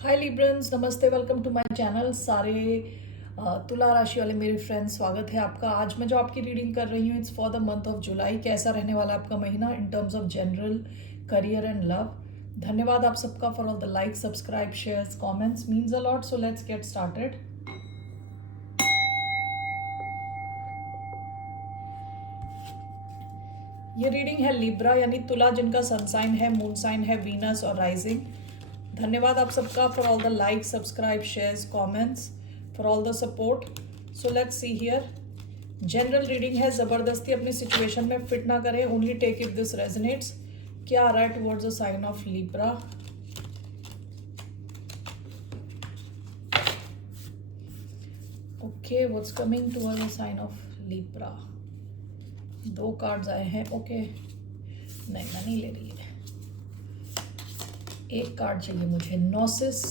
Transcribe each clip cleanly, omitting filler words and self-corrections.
हाय Librans, नमस्ते, welcome to my channel. सारे तुला राशि वाले मेरे फ्रेंड्स, स्वागत है आपका। आज मैं जो आपकी रीडिंग कर रही हूँ, it's for the month of July. कैसा रहने वाला है आपका महीना इन terms of general, career and love. धन्यवाद आप सबका for all the like, subscribe, shares, comments, means a lot. So let's get started. ये रीडिंग है लिब्रा यानी तुला, जिनका सन साइन है, मून साइन है वीनस और राइजिंग। धन्यवाद आप सबका for all the like, subscribe, shares, comments, for all the support. So let's see here. General reading है, ज़बरदस्ती अपनी सिचुएशन में फिट ना करें, only take if this resonates. क्या आ रहा है towards the sign of Libra? Okay, what's coming towards the sign of Libra? दो कार्ड्स आए हैं। ओके, नहीं मैं नहीं ले रही है, एक कार्ड चाहिए मुझे। नोसिस,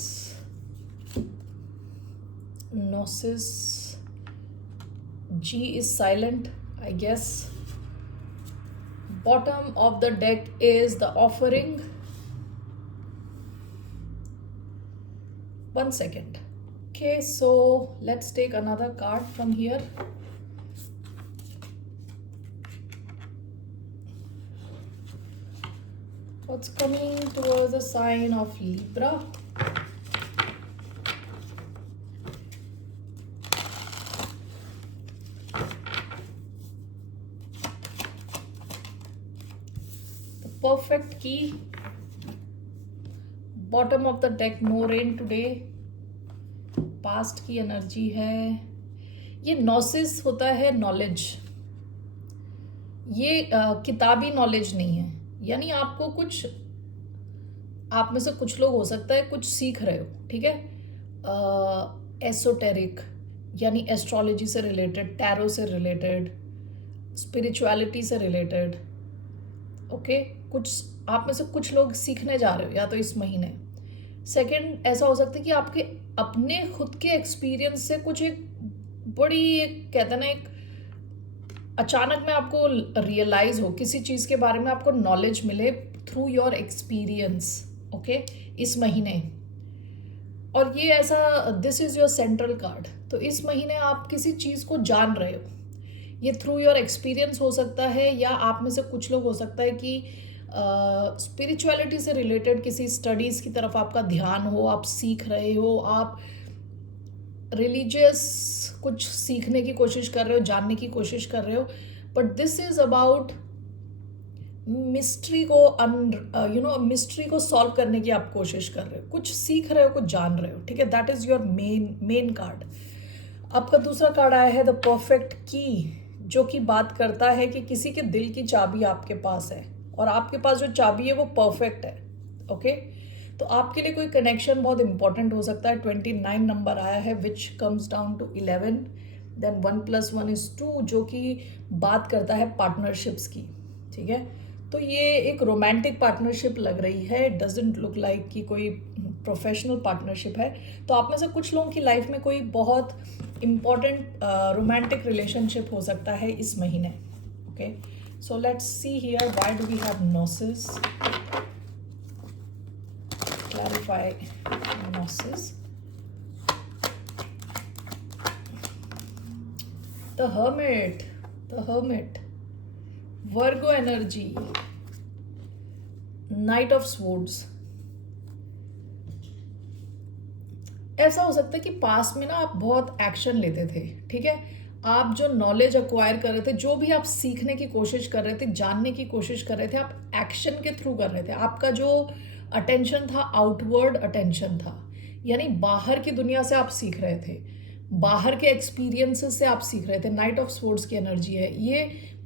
नोसिस, G is silent, I guess. Bottom of the deck is the offering. One second. Okay, so let's take another card from here. What's coming towards the sign of Libra? Perfect key. Bottom of the deck, no rain today. Past की energy है। ये नॉसिस होता है knowledge. ये किताबी knowledge नहीं है, यानी आपको कुछ, आप में से कुछ लोग हो सकता है कुछ सीख रहे हो, ठीक है। एसोटेरिक यानी एस्ट्रोलॉजी से रिलेटेड, टैरो से रिलेटेड, स्पिरिचुअलिटी से रिलेटेड। ओके, कुछ आप में से कुछ लोग सीखने जा रहे हो या तो इस महीने। सेकंड, ऐसा हो सकता है कि आपके अपने खुद के एक्सपीरियंस से कुछ एक बड़ी, एक कहते हैं ना, एक अचानक में आपको रियलाइज हो किसी चीज़ के बारे में, आपको नॉलेज मिले थ्रू योर एक्सपीरियंस। ओके, इस महीने। और ये ऐसा, this is your central card. तो इस महीने आप किसी चीज़ को जान रहे हो, ये थ्रू योर एक्सपीरियंस हो सकता है, या आप में से कुछ लोग हो सकता है कि स्पिरिचुअलिटी से रिलेटेड किसी स्टडीज़ की तरफ आपका ध्यान हो, आप सीख रहे हो, आप रिलीजियस कुछ सीखने की कोशिश कर रहे हो, जानने की कोशिश कर रहे हो। But this is about mystery को मिस्ट्री को सॉल्व करने की आप कोशिश कर रहे हो, कुछ सीख रहे हो, कुछ जान रहे हो, ठीक है। That is your main card. आपका दूसरा कार्ड आया है द परफेक्ट की, जो कि बात करता है कि किसी के दिल की चाबी आपके पास है, और आपके पास जो चाबी है वो परफेक्ट है। ओके, तो आपके लिए कोई कनेक्शन बहुत इंपॉर्टेंट हो सकता है। 29 नंबर आया है, which comes down to 11, then 1 + 1 = 2, जो कि बात करता है पार्टनरशिप्स की, ठीक है। तो ये एक रोमांटिक पार्टनरशिप लग रही है, इट डजंट लुक लाइक कि कोई प्रोफेशनल पार्टनरशिप है। तो आप में से कुछ लोगों की लाइफ में कोई बहुत इम्पॉर्टेंट रोमांटिक रिलेशनशिप हो सकता है इस महीने। Okay, so let's see here, why do we have gnosis? Clarify gnosis. The hermit, Virgo energy, knight of swords. ऐसा हो सकता है कि पास में ना आप बहुत एक्शन लेते थे, ठीक है। आप जो नॉलेज अक्वायर कर रहे थे, जो भी आप सीखने की कोशिश कर रहे थे, जानने की कोशिश कर रहे थे, आप एक्शन के थ्रू कर रहे थे। आपका जो अटेंशन था, आउटवर्ड अटेंशन था, यानी बाहर की दुनिया से आप सीख रहे थे, बाहर के एक्सपीरियंसेस से आप सीख रहे थे। नाइट ऑफ स्वॉर्ड्स की एनर्जी है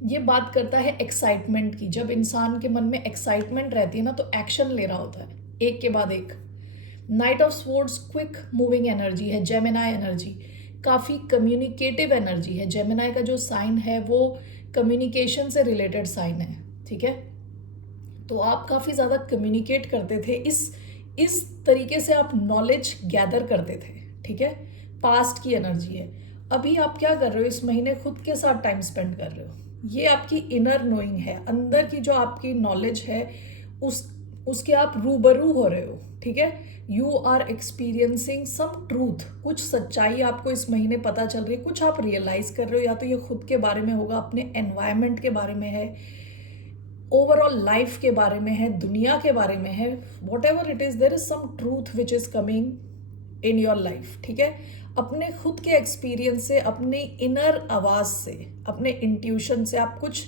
ये बात करता है एक्साइटमेंट की। जब इंसान के मन में एक्साइटमेंट रहती है ना, तो एक्शन ले रहा होता है एक के बाद एक। Night of swords quick moving energy है, जेमिनाई एनर्जी, काफ़ी कम्युनिकेटिव एनर्जी है। जेमिनाई का जो साइन है वो कम्युनिकेशन से रिलेटेड साइन है, ठीक है। तो आप काफ़ी ज़्यादा कम्युनिकेट करते थे, इस तरीके से आप नॉलेज गैदर करते थे, ठीक है। पास्ट की एनर्जी है। अभी आप क्या कर रहे हो इस महीने? खुद के साथ टाइम स्पेंड कर रहे हो। ये आपकी इनर नोइंग है, अंदर की जो आपकी नॉलेज है, उस उसके आप रूबरू हो रहे हो, ठीक है। You are experiencing some truth, कुछ सच्चाई आपको इस महीने पता चल रही है, कुछ आप रियलाइज कर रहे हो, या तो ये खुद के बारे में होगा, अपने एनवायरनमेंट के बारे में है, ओवरऑल लाइफ के बारे में है, दुनिया के बारे में है, whatever it is, there is some truth which is coming in your life, ठीक है। अपने खुद के एक्सपीरियंस से, अपनी इनर आवाज से, अपने इंट्यूशन से आप कुछ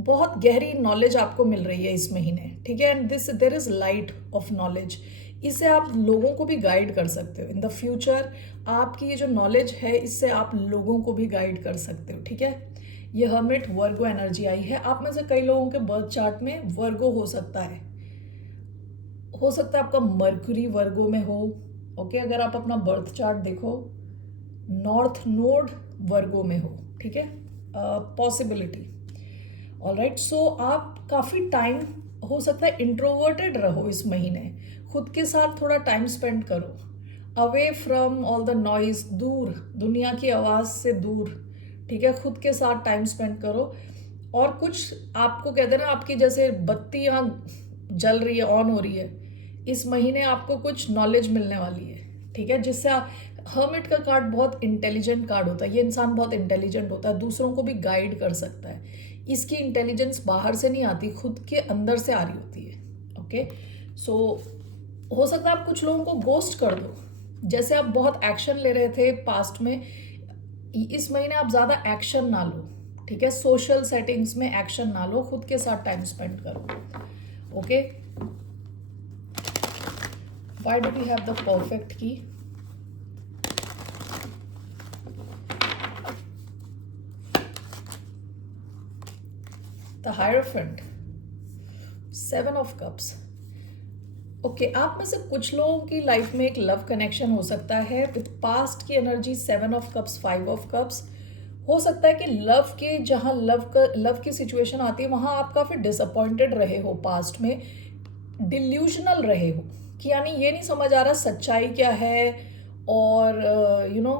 बहुत गहरी नॉलेज आपको मिल रही है इस महीने, ठीक है। And this there is light of knowledge, इससे आप लोगों को भी गाइड कर सकते हो इन द फ्यूचर। आपकी ये जो नॉलेज है इससे आप लोगों को भी गाइड कर सकते हो, ठीक है। ये हर्मिट वर्गो एनर्जी आई है। आप में से कई लोगों के बर्थ चार्ट में वर्गो हो सकता है आपका मर्क्यूरी वर्गो में हो, ओके। अगर आप अपना बर्थ चार्ट देखो, नॉर्थ नोड वर्गो में हो, ठीक है, पॉसिबिलिटी। ऑलराइट, सो आप काफ़ी टाइम हो सकता है इंट्रोवर्टेड रहो इस महीने, खुद के साथ थोड़ा टाइम स्पेंड करो, away from all the noise, दूर, दुनिया की आवाज़ से दूर, ठीक है। खुद के साथ टाइम स्पेंड करो। और कुछ आपको कहते हैं ना, आपकी जैसे बत्तियाँ जल रही है, ऑन हो रही है, इस महीने आपको कुछ नॉलेज मिलने वाली है, ठीक है, जिससे हर्मिट का कार्ड बहुत इंटेलिजेंट कार्ड होता है। ये इंसान बहुत इंटेलिजेंट होता है, दूसरों को भी गाइड कर सकता है। इसकी इंटेलिजेंस बाहर से नहीं आती, खुद के अंदर से आ रही होती है, ओके। सो हो सकता है आप कुछ लोगों को गोस्ट कर दो, जैसे आप बहुत एक्शन ले रहे थे पास्ट में, इस महीने आप ज़्यादा एक्शन ना लो, ठीक है। सोशल सेटिंग्स में एक्शन ना लो, खुद के साथ टाइम स्पेंड करो, okay. Why do we have the perfect key? The hierophant, 7 of cups, okay. आप में से कुछ लोगों की लाइफ में एक लव कनेक्शन हो सकता है विथ पास्ट की energy, 7 of cups, 5 of cups. हो सकता है कि लव के, जहाँ लव की सिचुएशन आती है वहाँ आप काफ़ी डिसअपॉइंटेड रहे हो पास्ट में, डिल्यूजनल रहे हो, कि यानी ये नहीं समझ आ रहा सच्चाई क्या है, और यू नो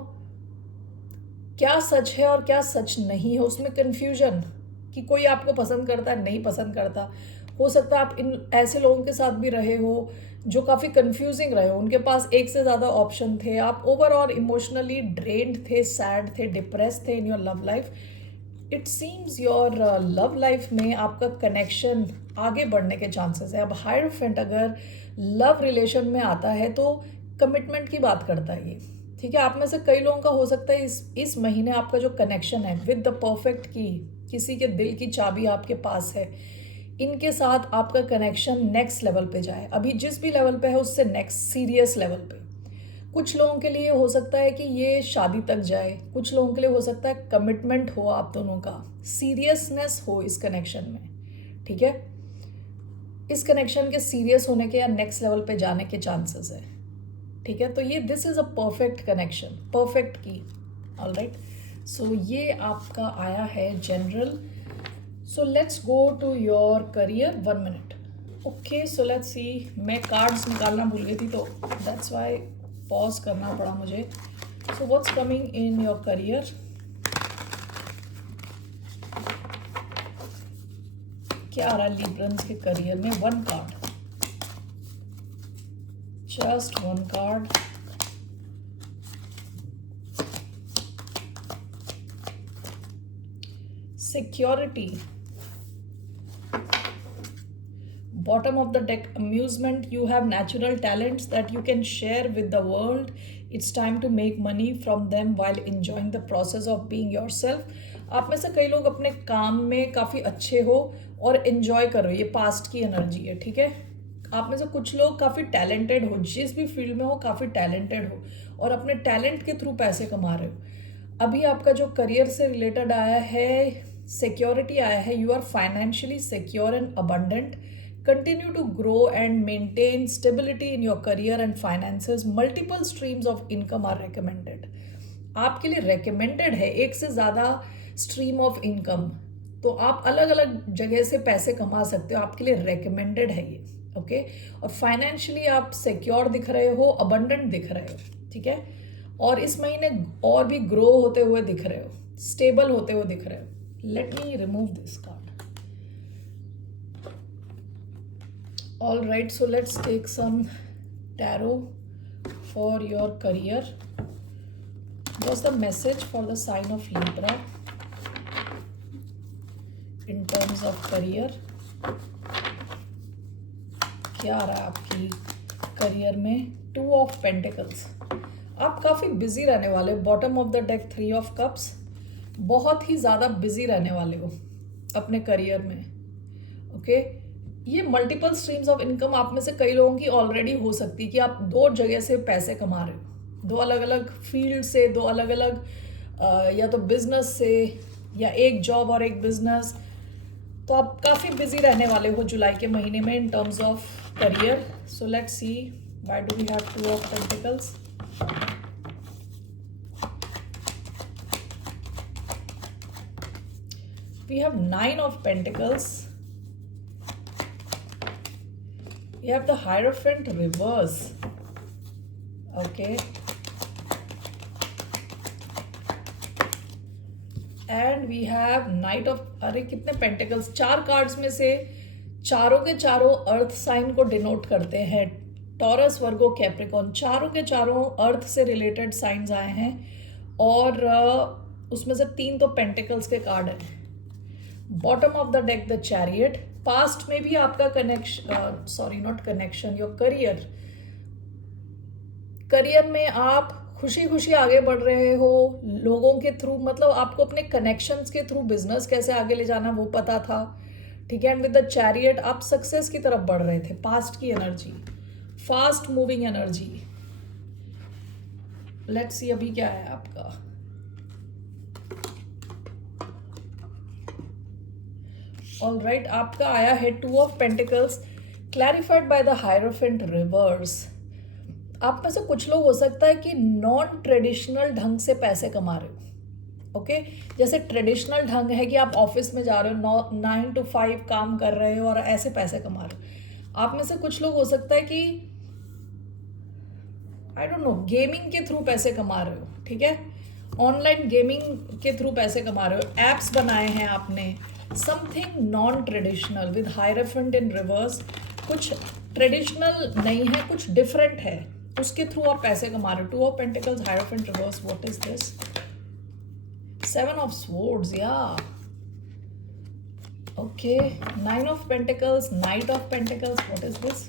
क्या सच है और क्या सच नहीं है, उसमें कन्फ्यूजन, कि कोई आपको पसंद करता है, नहीं पसंद करता। हो सकता है आप इन ऐसे लोगों के साथ भी रहे हो जो काफ़ी कंफ्यूजिंग रहे हो, उनके पास एक से ज़्यादा ऑप्शन थे, आप ओवरऑल इमोशनली ड्रेन्ड थे, सैड थे, डिप्रेस थे in your love life. It seems your love life में आपका कनेक्शन आगे बढ़ने के चांसेस है। अब हायरोफेंट अगर लव रिलेशन में आता है तो कमिटमेंट की बात करता है ये, ठीक है। आप में से कई लोगों का हो सकता है इस महीने आपका जो कनेक्शन है विद द परफेक्ट की, किसी के दिल की चाबी आपके पास है, इनके साथ आपका कनेक्शन नेक्स्ट लेवल पे जाए, अभी जिस भी लेवल पे है उससे नेक्स्ट सीरियस लेवल पे। कुछ लोगों के लिए हो सकता है कि ये शादी तक जाए, कुछ लोगों के लिए हो सकता है कमिटमेंट हो आप दोनों का, सीरियसनेस हो इस कनेक्शन में, ठीक है। इस कनेक्शन के सीरियस होने के या नेक्स्ट लेवल पे जाने के चांसेस है, ठीक है। तो ये this is a perfect connection, perfect key, alright. So ये आपका आया है general. So let's go to your career, 1 minute, okay. So let's see, मैं कार्ड्स निकालना भूल गई थी तो दैट्स वाई पॉज करना पड़ा मुझे। So what's coming in your career? क्या आ रहा है लिब्रन्स के करियर में? 1 card, just 1 card. Security, bottom of the deck, amusement, you have natural talents that you can share with the world. It's time to make money from them while enjoying the process of being yourself. आप में से कई लोग अपने काम में काफ़ी अच्छे हो और एंजॉय कर रहे हो, ये पास्ट की एनर्जी है, ठीक है। आप में से कुछ लोग काफ़ी टैलेंटेड हो, जिस भी फील्ड में हो काफ़ी टैलेंटेड हो और अपने टैलेंट के थ्रू पैसे कमा रहे हो। अभी आपका जो करियर से रिलेटेड आया है, सिक्योरिटी आया है, you are financially secure and abundant, continue to grow and maintain stability in your career and finances. Multiple streams of income are recommended. आपके लिए recommended है एक से ज़्यादा stream of income, तो आप अलग अलग जगह से पैसे कमा सकते हो, आपके लिए recommended है ये, ओके। और फाइनेंशियली आप सिक्योर दिख रहे हो, अबंडेंट दिख रहे हो, ठीक है। और इस महीने और भी ग्रो होते हुए दिख रहे हो, स्टेबल होते हुए दिख रहे हो। Let me remove this card. All right, so let's take some tarot for your career. What's the message for the sign of Libra in terms of career? क्या आ रहा है आपकी करियर में? 2 ऑफ पेंटिकल्स। आप काफ़ी बिजी रहने वाले हो। Bottom of the deck 3 of cups. बहुत ही ज़्यादा बिजी रहने वाले हो अपने करियर में। ओके, ये मल्टीपल स्ट्रीम्स ऑफ इनकम आप में से कई लोगों की ऑलरेडी हो सकती है कि आप 2 जगह से पैसे कमा रहे हो, 2 अलग अलग फील्ड से, 2 अलग अलग या तो बिजनेस से, या एक जॉब और एक बिजनेस। तो आप काफ़ी बिजी रहने वाले हो जुलाई के महीने में in terms of career. So let's see why do we have 2 of pentacles. We have 9 of Pentacles. We have the Hierophant reverse. Okay. And we have Knight of, अरे कितने पेंटिकल्स। 4 कार्ड्स में से चारों के चारों अर्थ साइन को denote करते हैं। टॉरस, वर्गो, कैप्रिकॉर्न, चारों के चारों अर्थ से रिलेटेड साइंस आए हैं। और उसमें से 3 तो पेंटिकल्स के कार्ड हैं। Bottom of the deck the chariot. Past में भी आपका connection, sorry not connection, your career में आप खुशी खुशी आगे बढ़ रहे हो लोगों के थ्रू। मतलब आपको अपने कनेक्शंस के थ्रू बिजनेस कैसे आगे ले जाना वो पता था, ठीक है। एंड विद द चैरियट आप सक्सेस की तरफ बढ़ रहे थे। पास्ट की energy, fast moving energy. Let's see अभी क्या है आपका। ऑल राइट, आपका आया है 2 of pentacles, clarified by the hierophant reverse. आप में से कुछ लोग हो सकता है कि नॉन ट्रेडिशनल ढंग से पैसे कमा रहे हो। ओके, जैसे ट्रेडिशनल ढंग है कि आप ऑफिस में जा रहे हो, 9 to 5 काम कर रहे हो और ऐसे पैसे कमा रहे हो। आप में से कुछ लोग हो सकता है कि आई डोंट नो, गेमिंग के थ्रू पैसे कमा रहे हो, ठीक है। ऑनलाइन गेमिंग के थ्रू पैसे कमा रहे हो, एप्स बनाए हैं आपने, something non traditional with hierophant in reverse. कुछ ट्रेडिशनल नहीं है, कुछ डिफरेंट है, उसके थ्रू आप पैसे कमा रहे हो। 2 of pentacles, hierophant reverse, what is this? 7 of swords, या okay. 9 of pentacles, knight of pentacles, what is this?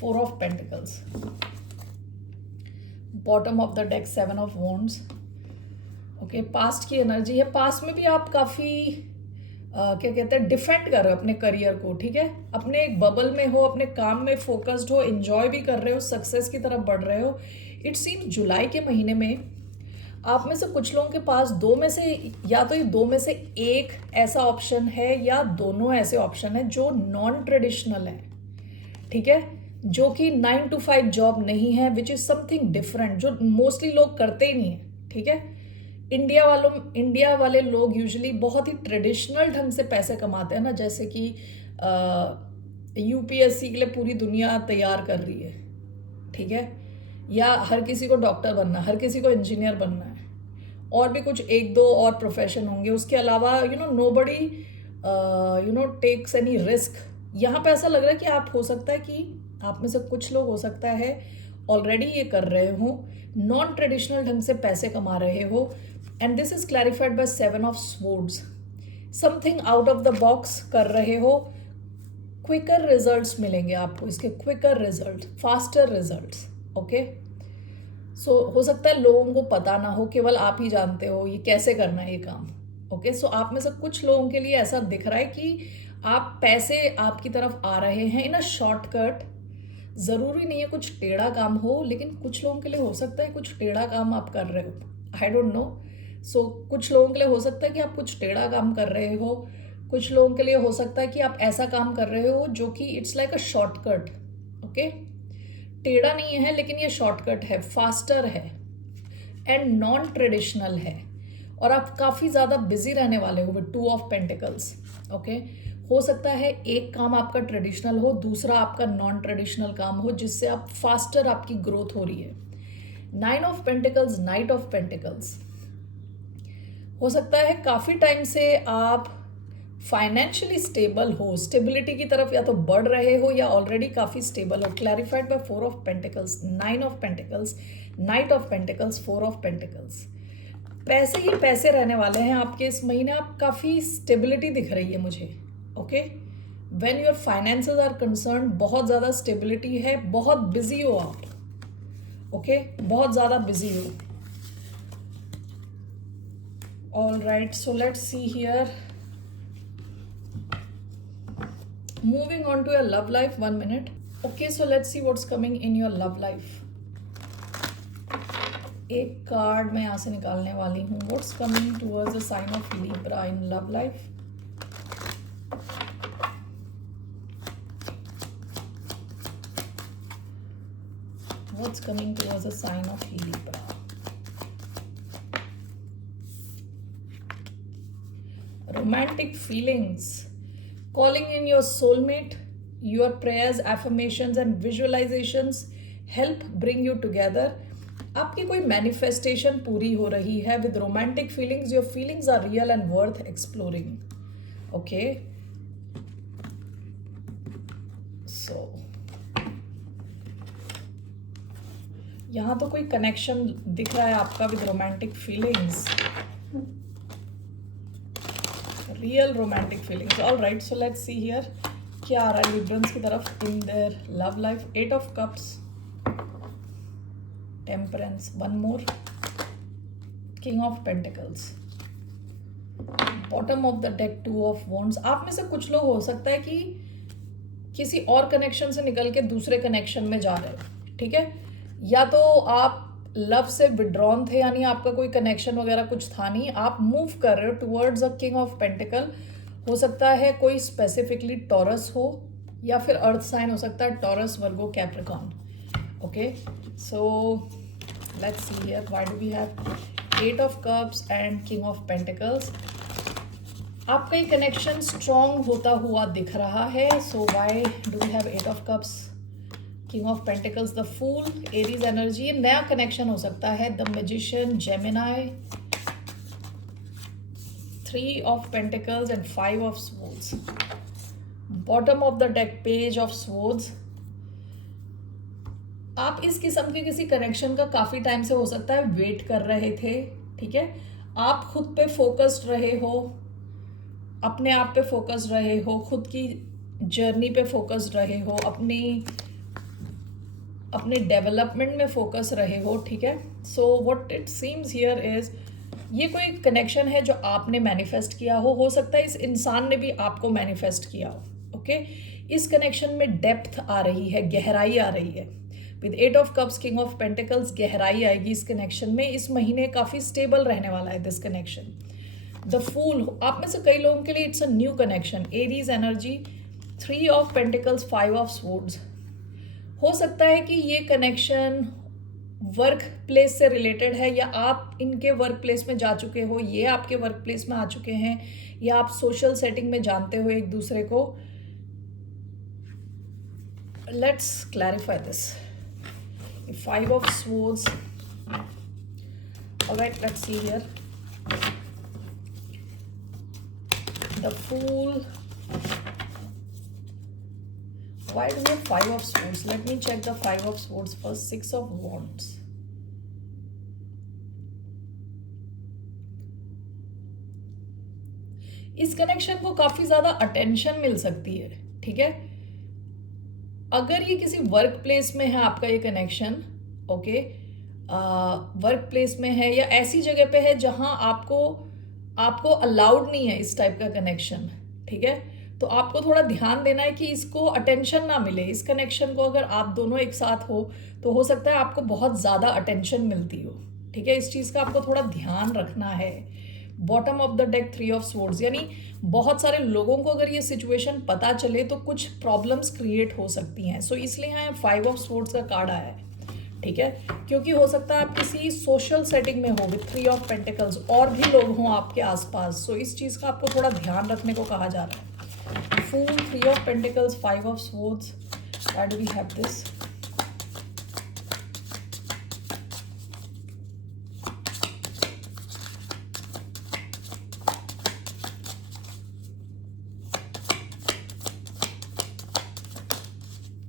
4 of pentacles. Bottom of the deck 7 of wands. Okay, past की एनर्जी है। पास्ट में भी आप काफ़ी क्या कहते हैं, डिफेंड कर रहे हो अपने करियर को, ठीक है। अपने एक बबल में हो, अपने काम में फोकस्ड हो, एंजॉय भी कर रहे हो, सक्सेस की तरफ बढ़ रहे हो। इट सीम्स जुलाई के महीने में आप में से कुछ लोगों के पास 2 में से, या तो ये 2 में से एक ऐसा ऑप्शन है या दोनों ऐसे ऑप्शन है जो नॉन ट्रेडिशनल है, ठीक है, जो कि 9 to 5 जॉब नहीं है, विच इज़ समथिंग डिफरेंट, जो मोस्टली लोग करते ही नहीं है, ठीक है। इंडिया वाले लोग यूजुअली बहुत ही ट्रेडिशनल ढंग से पैसे कमाते हैं ना, जैसे कि यूपीएससी के लिए पूरी दुनिया तैयार कर रही है, ठीक है, या हर किसी को डॉक्टर बनना, हर किसी को इंजीनियर बनना है, और भी कुछ 1-2 और प्रोफेशन होंगे। उसके अलावा नोबडी टेक्स एनी रिस्क। यहाँ पे ऐसा लग रहा है कि आप हो सकता है कि आप में से कुछ लोग हो सकता है ऑलरेडी ये कर रहे हो, नॉन ट्रेडिशनल ढंग से पैसे कमा रहे हो। And this is clarified by 7 of swords. Something out of the box कर रहे हो, क्विकर रिजल्ट्स मिलेंगे आपको, इसके quicker result, faster results. Okay, so हो सकता है लोगों को पता ना हो, केवल आप ही जानते हो ये कैसे करना है ये काम। ओके, सो आप में से कुछ लोगों के लिए ऐसा दिख रहा है कि आप पैसे आपकी तरफ आ रहे हैं इन अ शॉर्टकट। ज़रूरी नहीं है कुछ टेढ़ा काम हो, लेकिन कुछ लोगों के लिए हो सकता है कुछ टेढ़ा काम आप कर रहे हो, आई डोंट नो। सो कुछ लोगों के लिए हो सकता है कि आप कुछ टेढ़ा काम कर रहे हो, कुछ लोगों के लिए हो सकता है कि आप ऐसा काम कर रहे हो जो कि it's like a shortcut. Okay, टेढ़ा नहीं है लेकिन ये शॉर्टकट है, फास्टर है एंड नॉन ट्रेडिशनल है, और आप काफ़ी ज़्यादा बिजी रहने वाले हो विद 2 ऑफ पेंटिकल्स। ओके, हो सकता है एक काम आपका ट्रेडिशनल हो, दूसरा आपका नॉन ट्रेडिशनल काम हो, जिससे आप फास्टर आपकी ग्रोथ हो रही है। 9 of pentacles, knight of pentacles. हो सकता है काफ़ी टाइम से आप फाइनेंशियली स्टेबल हो, स्टेबिलिटी की तरफ या तो बढ़ रहे हो या ऑलरेडी काफ़ी स्टेबल हो। Clarified by 4 of pentacles, 9 of pentacles, knight of pentacles, 4 of pentacles. पैसे ही पैसे रहने वाले हैं आपके इस महीने। आप काफ़ी स्टेबिलिटी दिख रही है मुझे। Okay, when your finances are concern बहुत ज़्यादा स्टेबिलिटी है। बहुत बिजी हो आप। ओके, बहुत ज़्यादा बिजी हो। All right, so let's see here. Moving on to your love life, 1 minute. Okay, so let's see what's coming in your love life. एक कार्ड मैं यहाँ से निकालने वाली हूँ. What's coming towards the sign of Libra in love life? What's coming towards the sign of Libra? Romantic feelings. Calling in your soulmate, your prayers, affirmations and visualizations help bring you together. आपकी कोई manifestation पूरी हो रही है with romantic feelings. Your feelings are real and worth exploring. Okay. So यहाँ तो कोई connection दिख रहा है आपका with romantic feelings. Real romantic feelings. All right, so let's see here. क्या आ रहा है Librans की तरफ in their love life? 8 of Cups, Temperance, one more, King of Pentacles, bottom of the deck, 2 of Wands. आप में से कुछ लोग हो सकता है कि किसी और कनेक्शन से निकल के दूसरे कनेक्शन में जा रहे हो. ठीक है, या तो आप लव से विड्रॉन थे, यानी आपका कोई कनेक्शन वगैरह कुछ था नहीं, आप मूव कर रहे हो towards a king of pentacle. हो सकता है कोई स्पेसिफिकली टॉरस हो या फिर अर्थ साइन हो सकता है, Taurus, Virgo, Capricorn. Okay, so let's see here why do we have 8 of cups and king of pentacles. आपका ये कनेक्शन स्ट्रॉन्ग होता हुआ दिख रहा है. So why do we have 8 of cups, king of pentacles, the fool, Aries energy. नया connection हो सकता है. The magician, Gemini, 3 of pentacles and 5 of swords. Bottom of the deck, page of swords. आप इस किस्म के किसी कनेक्शन का काफी टाइम से हो सकता है वेट कर रहे थे. ठीक है, आप खुद पे फोकस्ड रहे हो, अपने आप पे फोकस्ड रहे हो, खुद की जर्नी पे फोकस्ड रहे हो, अपने डेवलपमेंट में फोकस रहे हो. ठीक है, so what it seems here is, ये कोई कनेक्शन है जो आपने मैनिफेस्ट किया हो सकता है इस इंसान ने भी आपको मैनिफेस्ट किया हो. ओके, इस कनेक्शन में डेप्थ आ रही है, गहराई आ रही है. With 8 of cups, king of pentacles, गहराई आएगी इस कनेक्शन में. इस महीने काफ़ी स्टेबल रहने वाला है दिस कनेक्शन. द फूल, आप में से कई लोगों के लिए it's a new connection. Aries energy, 3 of pentacles, 5 of swords. हो सकता है कि ये कनेक्शन वर्क प्लेस से रिलेटेड है, या आप इनके वर्क प्लेस में जा चुके हो, ये आपके वर्क प्लेस में आ चुके हैं, या आप सोशल सेटिंग में जानते हो एक दूसरे को. Let's clarify this. 5 of swords. All right, let's see here. The Fool. Why do we have 5 of swords? Let me check the 5 of swords first. 6 of wands. इस कनेक्शन को काफी ज्यादा अटेंशन मिल सकती है. ठीक है, अगर ये किसी वर्क प्लेस में है आपका ये कनेक्शन, ओके, वर्क प्लेस में है या ऐसी जगह पे है जहां आपको अलाउड नहीं है इस टाइप का कनेक्शन. ठीक है, तो आपको थोड़ा ध्यान देना है कि इसको अटेंशन ना मिले. इस कनेक्शन को अगर आप दोनों एक साथ हो तो हो सकता है आपको बहुत ज़्यादा अटेंशन मिलती हो. ठीक है, इस चीज़ का आपको थोड़ा ध्यान रखना है. Bottom of the deck, 3 of swords, यानी बहुत सारे लोगों को अगर ये सिचुएशन पता चले तो कुछ प्रॉब्लम्स क्रिएट हो सकती हैं. सो इसलिए यहाँ 5 ऑफ स्वॉर्ड्स का कार्ड आया है. ठीक है, क्योंकि हो सकता है आप किसी सोशल सेटिंग में हो विद 3 ऑफ पेंटिकल्स, और भी लोग हों आपके आसपास. सो इस चीज़ का आपको थोड़ा ध्यान रखने को कहा जा रहा है. Fool, 3 of pentacles, 5 of swords. Why do we have this?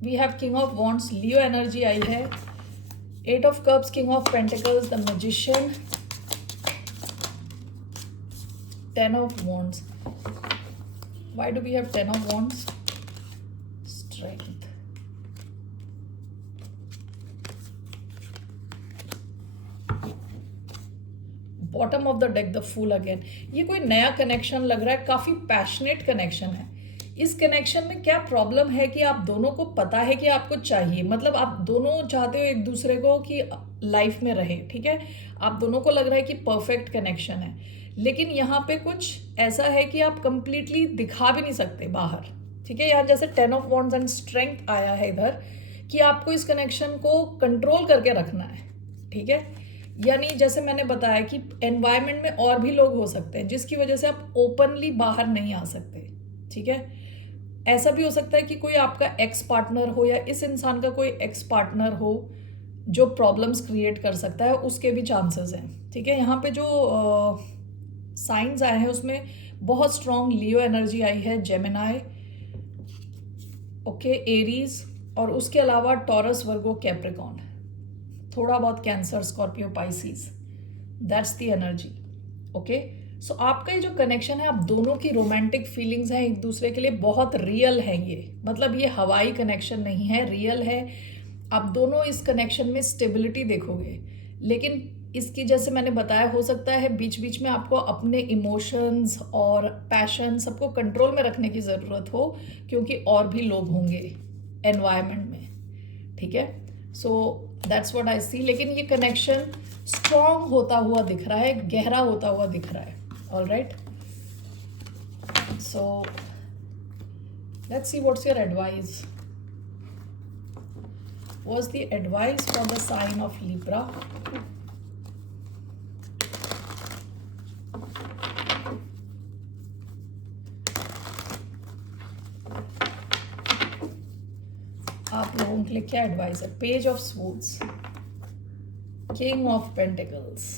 We have king of wands, Leo energy आई है, 8 of cups, king of pentacles, the magician, 10 of wands. Why do we have 10 of wands? Strength. Bottom of the deck, the fool again. ये कोई नया connection लग रहा है, काफी passionate connection है. इस कनेक्शन में क्या प्रॉब्लम है कि आप दोनों को पता है कि आपको चाहिए, मतलब आप दोनों चाहते हो एक दूसरे को कि लाइफ में रहे, ठीक है. आप दोनों को लग रहा है कि परफेक्ट कनेक्शन है, लेकिन यहाँ पे कुछ ऐसा है कि आप कंप्लीटली दिखा भी नहीं सकते बाहर, ठीक है. यहाँ जैसे 10 ऑफ वॉन्ड्स एंड स्ट्रेंथ आया है इधर, कि आपको इस कनेक्शन को कंट्रोल करके रखना है, ठीक है. यानी जैसे मैंने बताया कि एनवायरनमेंट में और भी लोग हो सकते हैं जिसकी वजह से आप ओपनली बाहर नहीं आ सकते, ठीक है. ऐसा भी हो सकता है कि कोई आपका एक्स पार्टनर हो या इस इंसान का कोई एक्स पार्टनर हो जो प्रॉब्लम्स क्रिएट कर सकता है, उसके भी चांसेस हैं, ठीक है. यहाँ पे जो साइंस आए हैं उसमें बहुत स्ट्रॉन्ग लियो एनर्जी आई है, जेमिनाई, ओके, एरीज, और उसके अलावा टॉरस, वर्गो, कैप्रिकॉन, थोड़ा बहुत cancer, Scorpio, Pisces. That's the energy, okay. So आपका ये जो कनेक्शन है, आप दोनों की रोमांटिक फीलिंग्स हैं एक दूसरे के लिए, बहुत रियल है ये. मतलब ये हवाई कनेक्शन नहीं है, रियल है. आप दोनों इस कनेक्शन में स्टेबिलिटी देखोगे, लेकिन इसकी जैसे मैंने बताया, हो सकता है बीच बीच में आपको अपने इमोशंस और पैशन सबको कंट्रोल में रखने की ज़रूरत हो, क्योंकि और भी लोग होंगे एनवायरनमेंट में, ठीक है. सो दैट्स व्हाट आई सी. लेकिन ये कनेक्शन स्ट्रॉन्ग होता हुआ दिख रहा है, गहरा होता हुआ दिख रहा है. All right, so let's see what's your advice. What's the advice for the sign of Libra? आप लोगों के लिए क्या एडवाइस है? Page of swords, king of pentacles,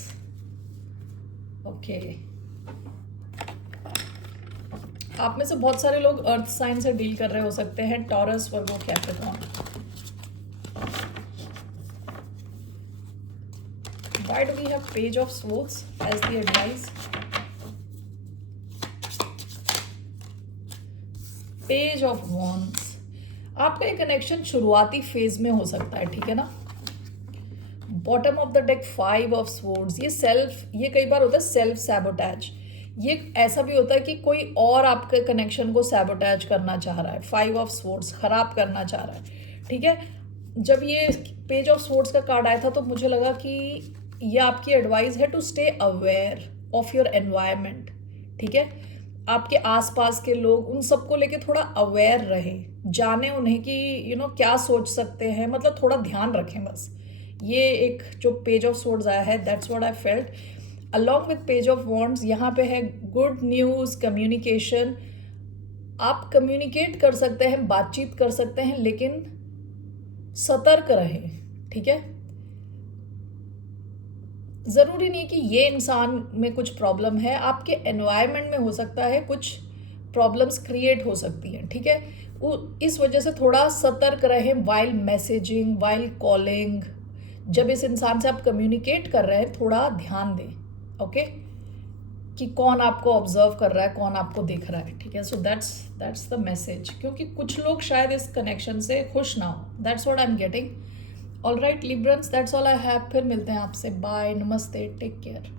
okay. आप में से बहुत सारे लोग अर्थ साइन से डील कर रहे हो सकते हैं, taurus, Virgo, Capricorn. Why do we have page of swords as the advice? Page of wands. आपका ये कनेक्शन शुरुआती फेज में हो सकता है, ठीक है ना. Bottom of the deck, 5 of swords. ये कई बार होता है सेल्फ सैबोटैज. ये ऐसा भी होता है कि कोई और आपके कनेक्शन को सैबोटैज करना चाह रहा है, 5 ऑफ स्वॉर्ड्स खराब करना चाह रहा है, ठीक है. जब ये पेज ऑफ स्वॉर्ड्स का कार्ड आया था तो मुझे लगा कि ये आपकी एडवाइस है to stay aware of your environment, ठीक है. आपके आसपास के लोग, उन सबको लेके थोड़ा अवेयर रहे, जाने उन्हें कि क्या सोच सकते हैं, मतलब थोड़ा ध्यान रखें बस. ये एक जो पेज ऑफ स्वॉर्ड्स आया है, that's what I felt. Along with page of wands यहाँ पे है गुड न्यूज़, कम्युनिकेशन. आप कम्युनिकेट कर सकते हैं, बातचीत कर सकते हैं, लेकिन सतर्क रहें, ठीक है. ज़रूरी नहीं कि ये इंसान में कुछ प्रॉब्लम है, आपके एनवायरनमेंट में हो सकता है कुछ प्रॉब्लम्स क्रिएट हो सकती हैं, ठीक है. इस वजह से थोड़ा सतर्क रहें वाइल मैसेजिंग, वाइल कॉलिंग. जब इस इंसान से आप कम्युनिकेट कर रहे हैं, थोड़ा ध्यान दें, ओके, कि कौन आपको ऑब्जर्व कर रहा है, कौन आपको देख रहा है, ठीक है. सो दैट्स द मैसेज, क्योंकि कुछ लोग शायद इस कनेक्शन से खुश ना हो. That's what I am getting. All right Librans, that's all I have. फिर मिलते हैं आपसे. बाय, नमस्ते, टेक केयर.